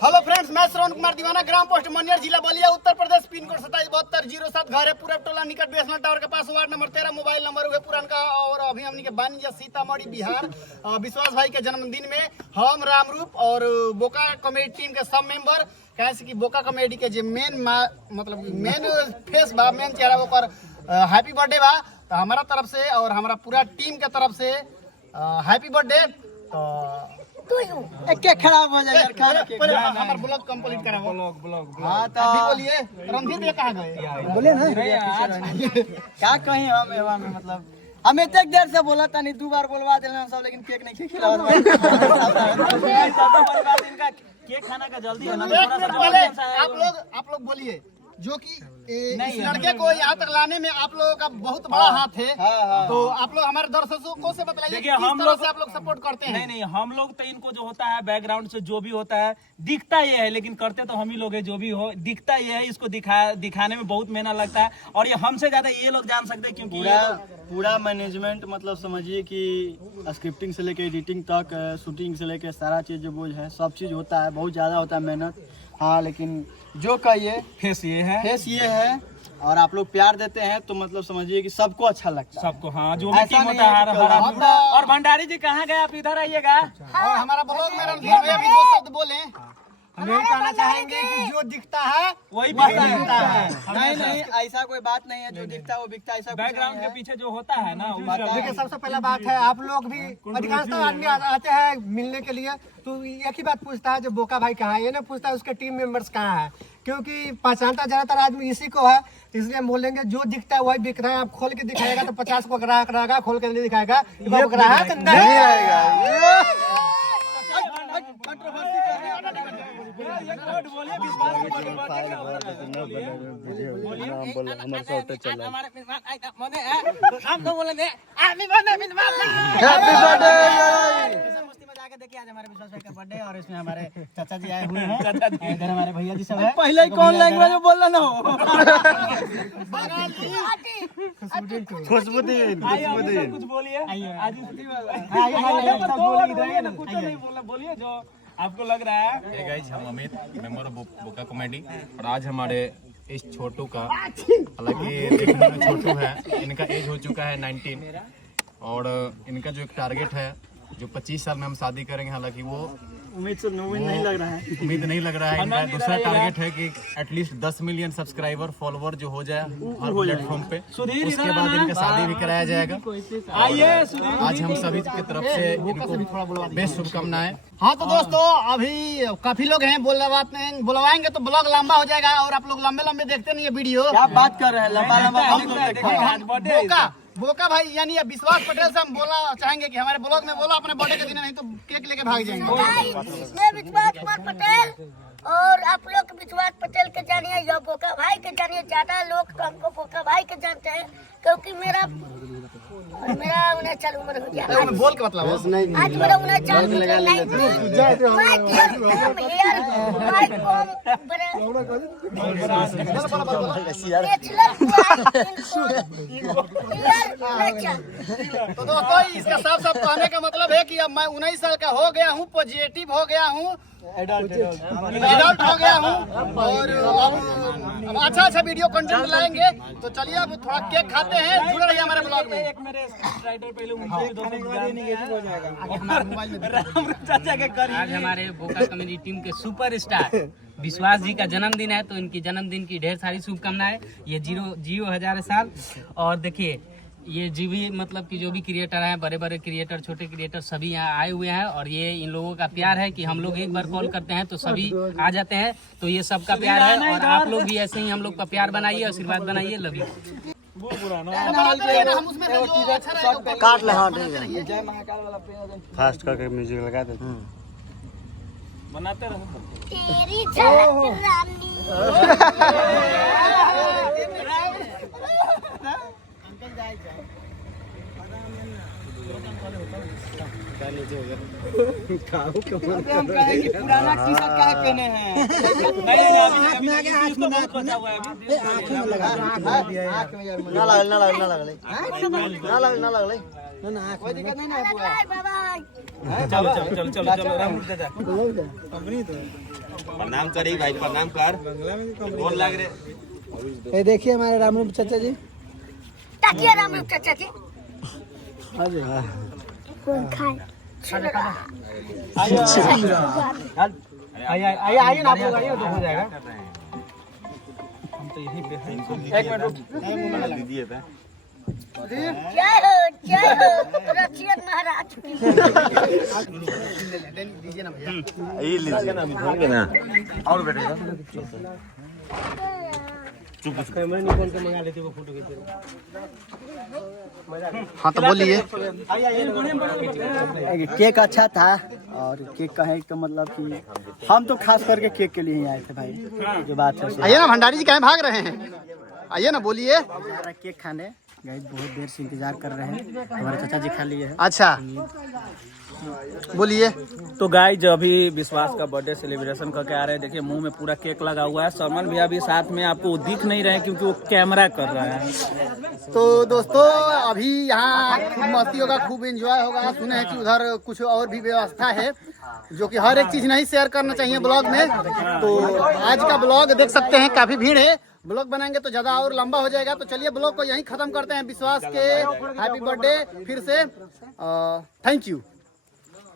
Hello friends, मैं श्रवण कुमार दीवाना, ग्राम post Maniyar, जिला बलिया, उत्तर प्रदेश, पिन कोड 277207, घर है पूरब टोला निकट बीएसएनएल टावर के पास, वार्ड नंबर 13, मोबाइल नंबर हुए पुरानका। और अभी हमने के बानी सीतामढ़ी बिहार विश्वास भाई के जन्मदिन में हम रामरूप और बोका कॉमेडी टीम के सब मेंबर, कैसे कि बोका कॉमेडी के जो मेन फेस बा, मेन चेहरा पर हैप्पी बर्थडे बा। तो हमारा तरफ से और हमारा पूरा टीम के तरफ से हैप्पी बर्थडे। क्या खराब हो जाए यार, पहले हमारा ब्लॉग कंप्लीट करा ब्लॉग। हां तो बोलिए रणधीर भैया कहां गए? बोले ना क्या कहीं हम एवा में, मतलब हम इतने देर से बोला था, नहीं 2 बार बोलवा देना सब, लेकिन केक नहीं खिला। इनका केक खाना का जल्दी है ना। पहले आप लोग बोलिए, जो कि इस लड़के को यहाँ तक लाने में आप लोगों का बहुत बड़ा हाथ है। तो आप लोग हमारे दर्शकों से बताइए किस तरह से आप लोग सपोर्ट करते हैं। नहीं, हम लोग तो इनको जो होता है बैकग्राउंड से जो भी होता है दिखता ये है, लेकिन करते तो हम ही लोग है। जो भी हो दिखता ये है, इसको दिखाने में बहुत मेहनत लगता है और ये हमसे ज्यादा ये लोग जान सकते हैं, क्योंकि पूरा मैनेजमेंट, मतलब समझिए कि स्क्रिप्टिंग से लेके एडिटिंग तक, शूटिंग से लेके सारा चीज जो बोझ है, सब चीज होता है, बहुत ज्यादा होता है मेहनत। हाँ, लेकिन जो कहिए फेस ये है और आप लोग प्यार देते हैं तो मतलब समझिए कि सबको अच्छा लगता है, सबको। हाँ, जो भी टीम होता है। और भंडारी जी कहाँ गए? आप इधर आइएगा। और हमारा ब्लॉग में रणधीर भैया भी 2 शब्द बोले। हम यही कहना चाहेंगे कि जो दिखता है वही दिखता है। नहीं, ऐसा कोई बात नहीं है, जो दिखता है वो बिकता है, ऐसा बैकग्राउंड के पीछे जो होता है ना। देखिए, सबसे पहला बात है, आप लोग भी अधिकांशतः आदमी आते हैं मिलने के लिए, तो एक ही बात पूछता है, जो बोका भाई कहाँ है, ये नहीं पूछता है उसके टीम मेंबर्स कहाँ है, क्योंकि पहचानता ज्यादातर आदमी इसी को है। इसलिए हम बोलेंगे जो दिखता है वही बिक रहा है। आप खोल के दिखाएगा तो 50 को ग्राहक रहेगा, खोल के नहीं दिखाएगा तो ग्राहक नहीं आएगा। देखिए, आज हमारे विश्वास भाई का बर्थडे और इसमें हमारे चाचा जी आए हुए हैं, इधर हमारे भैया जी सब है। पहले ही कौन लैंग्वेज में बोलना ना हो। खुशबुद्दीन कुछ बोलिए। बोलिए जो आपको लग रहा है। हे गाइस, हम अमित, मेंबर ऑफ बोका कॉमेडी, और आज हमारे इस छोटू का, हालांकि देखने में छोटू है, इनका एज हो चुका है 19 और इनका जो एक टारगेट है जो 25 साल में हम शादी करेंगे, हालांकि वो उम्मीद नहीं लग रहा है। उम्मीद नहीं लग रहा है। इनका दूसरा टारगेट है कि एटलीस्ट 10 मिलियन सब्सक्राइबर फॉलोवर जो हो जाए हर प्लेटफॉर्म पे, उसके बाद इनका शादी भी कराया जाएगा। आज हम सभी की तरफ से इनको बेस्ट शुभकामनाएं। हाँ तो दोस्तों, अभी काफी लोग हैं, बुलवाएंगे तो ब्लॉग लंबा हो जाएगा और आप लोग लंबे देखते नहीं है वीडियो। क्या बात कर रहे हैं, लंबा बोका भाई यानी विश्वास पटेल से हम बोलना चाहेंगे कि हमारे ब्लॉग में बोला अपने बर्थडे के दिन, नहीं तो केक लेके भाग जाएंगे। मैं विश्वास कुमार पटेल और आप लोग विश्वास पटेल के जानिए या बोका भाई के जानिए। ज्यादा लोग हमको बोका भाई के जानते हैं, क्योंकि मेरा 39 उम्र हो गया। बोल के मतलब आज मेरा 39 तो दोस्तों, इसका साफ कहने का मतलब है कि अब मैं 19 साल का हो गया हूँ, पॉजिटिव हो गया हूँ, एडल्ट हो गया हूँ और अब अच्छा वीडियो कंटेंट लाएंगे। तो चलिए अब थोड़ा केक खाते हैं, जुड़े रहिए हमारे ब्लॉग में। एक मेरे राइटर पहले चाचा के करीब। आज हमारे बोका कॉमेडी टीम के सुपरस्टार विश्वास जी का जन्मदिन है, तो इनकी जन्मदिन की ढेर सारी शुभकामनाएं। ये जियो 1000 साल। और देखिए, ये जी भी मतलब कि जो भी क्रिएटर हैं, बड़े बड़े क्रिएटर, छोटे क्रिएटर, सभी यहाँ आए हुए हैं और ये इन लोगों का प्यार है कि हम लोग एक बार कॉल करते हैं तो सभी आ जाते हैं। तो ये सबका प्यार है और आप लोग भी ऐसे ही हम लोग का प्यार बनाइए, आशीर्वाद बनाइए। Love you. काट ले। हाँ, जय महाकाल वाला फास्ट करके म्यूजिक लगा दे। बनाते रहो। तेरी झलक रानी। पुराना टी शर्ट काहे पहने हैं? कोई दिक्कत नहीं ना है। चलो चलो चलो चलो चलो राम चाचा प्रणाम करी भाई, प्रणाम कर। गोर लाग रे। ये देखिए हमारे रामरूप चाचा जी। ताकिए राम लोग चाचा जी कौन खाए आइए ना आप लोग आइए तो हो जाएगा। हम तो यहीं पे हैं। दीदी है जय हो रचियन महाराज की। दीजिए ना भैया। ये लीजिए ना और बेटे हाँ तो बोलिए। केक अच्छा था और केक कहे तो मतलब कि हम तो खास करके केक के लिए ही आए थे भाई, जो बात है। आइए ना भंडारी जी कहीं भाग रहे हैं, आइए ना बोलिए। केक खाने गए, बहुत देर से इंतजार कर रहे हैं, हमारे चाचा जी खा लिए हैं। अच्छा बोलिए। तो गाइज अभी विश्वास का बर्थडे सेलिब्रेशन करके आ रहे हैं। देखिए मुंह में पूरा केक लगा हुआ है। सरमन भैया भी साथ में, आपको दिख नहीं रहे क्योंकि वो कैमरा कर रहा है। तो दोस्तों अभी यहाँ खूब मस्ती होगा, खूब एंजॉय होगा। सुने हैं कि उधर कुछ और भी व्यवस्था है जो कि हर एक चीज नहीं शेयर करना चाहिए ब्लॉग में। तो आज का ब्लॉग देख सकते हैं, काफी भीड़ है। ब्लॉग बनाएंगे तो ज्यादा और लंबा हो जाएगा। तो चलिए ब्लॉग को यहीं खत्म करते हैं। विश्वास के हैप्पी बर्थडे फिर से। Thank you.